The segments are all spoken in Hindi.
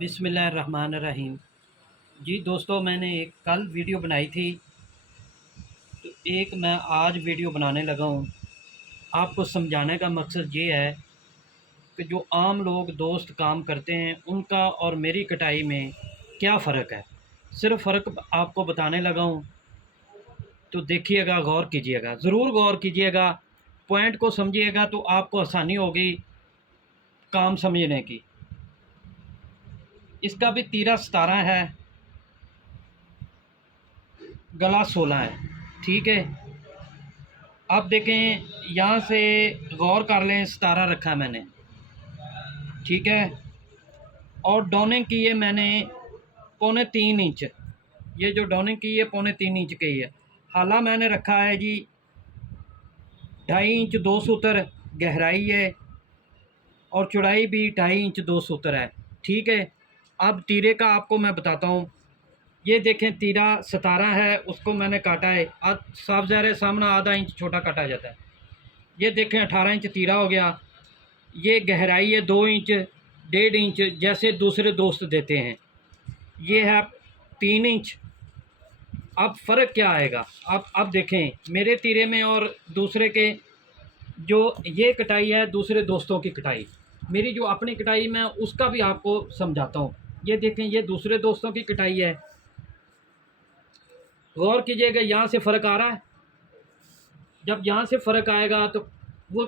बिस्मिल्लाहिर्रहमानिर्रहीम। जी दोस्तों, मैंने एक कल वीडियो बनाई थी, तो एक मैं आज वीडियो बनाने लगा हूँ। आपको समझाने का मकसद ये है कि जो आम लोग दोस्त काम करते हैं उनका और मेरी कटाई में क्या फ़र्क है। सिर्फ़ फ़र्क आपको बताने लगा हूँ, तो देखिएगा, गौर कीजिएगा, ज़रूर गौर कीजिएगा, पॉइंट को समझिएगा तो आपको आसानी होगी काम समझने की। इसका भी तीरा 17 है, गला 16 है। ठीक है, अब देखें, यहाँ से गौर कर लें, 17 रखा मैंने। ठीक है, और डोनिंग की है मैंने 3.25 इंच। ये जो डोनिंग की है 3.25 इंच की है। हाला मैंने रखा है जी 2.5 इंच 2 सूत्र गहराई है, और चौड़ाई भी 2.5 इंच 2 सूत्र है। ठीक है, अब तीरे का आपको मैं बताता हूँ। ये देखें, तीरा 17 है, उसको मैंने काटा है। साफ ज़ाहिर है, सामने आधा इंच छोटा काटा जाता है। ये देखें, 18 इंच तीरा हो गया। ये गहराई है 2 इंच 1.5 इंच, जैसे दूसरे दोस्त देते हैं। ये है 3 इंच। अब फ़र्क क्या आएगा? अब देखें, मेरे तीरे में और दूसरे के, जो ये कटाई है दूसरे दोस्तों की कटाई, मेरी जो अपनी कटाई मैं उसका भी आपको समझाता हूँ। ये देखें, ये दूसरे दोस्तों की कटाई है। गौर कीजिएगा, यहाँ से फ़र्क आ रहा है। जब यहाँ से फ़र्क आएगा तो वो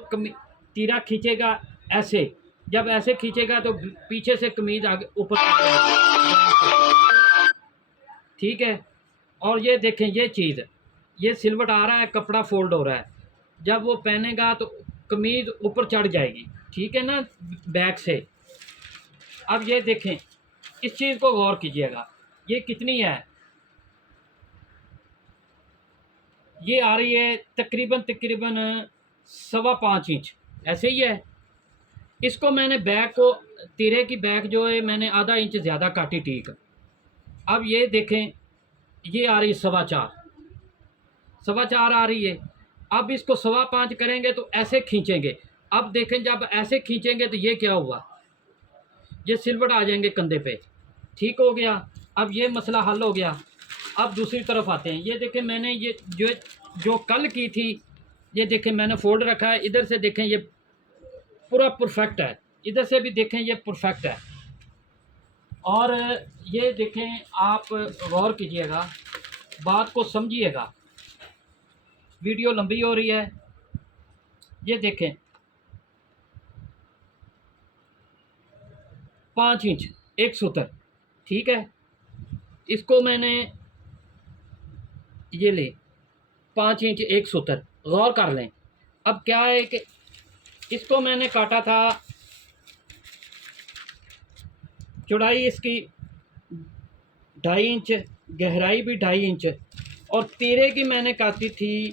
तीरा खींचेगा ऐसे। जब ऐसे खींचेगा तो पीछे से कमीज़ आगे ऊपर आ जाएगी। ठीक है, और ये देखें, ये चीज़, ये सिलवट आ रहा है, कपड़ा फोल्ड हो रहा है। जब वो पहनेगा तो कमीज़ ऊपर चढ़ जाएगी। ठीक है ना, बैक से। अब ये देखें, इस चीज़ को गौर कीजिएगा, ये कितनी है। ये आ रही है तकरीबन 5.25 इंच, ऐसे ही है। इसको मैंने बैक को, तीरे की बैक जो है मैंने आधा इंच ज़्यादा काटी। ठीक। अब ये देखें, ये आ रही है 4.25 आ रही है। अब इसको 5.25 करेंगे तो ऐसे खींचेंगे। अब देखें, जब ऐसे खींचेंगे तो ये क्या हुआ, ये सिलवट आ जाएंगे कंधे पे। ठीक हो गया, अब ये मसला हल हो गया। अब दूसरी तरफ आते हैं। ये देखें, मैंने ये जो कल की थी, ये देखें मैंने फोल्ड रखा है। इधर से देखें, ये पूरा परफेक्ट है। इधर से भी देखें, ये परफेक्ट है। और ये देखें, आप गौर कीजिएगा, बात को समझिएगा, वीडियो लंबी हो रही है। ये देखें, 5 इंच 1 सूत्र। ठीक है, इसको मैंने ये ले 5 इंच 1 सूत्र, गौर कर लें। अब क्या है कि इसको मैंने काटा था, चौड़ाई इसकी 2.5 इंच, गहराई भी 2.5 इंच, और तीरे की मैंने काटी थी,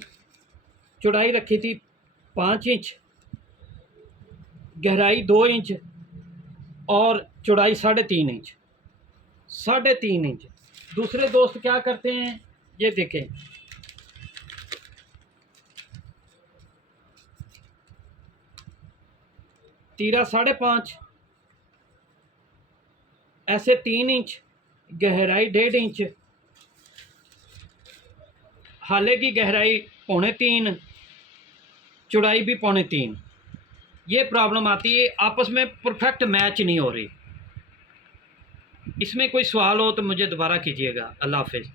चौड़ाई रखी थी 5 इंच, गहराई 2 इंच, और चौड़ाई 3.5 इंच। 3.5 इंच। दूसरे दोस्त क्या करते हैं, ये देखें, तीरा 5.5, ऐसे 3 इंच, गहराई 1.5 इंच, हाले की गहराई 2.25, चौड़ाई भी 2.25। ये प्रॉब्लम आती है, आपस में परफेक्ट मैच नहीं हो रही। इसमें कोई सवाल हो तो मुझे दोबारा कीजिएगा। अल्लाह हाफ़िज़।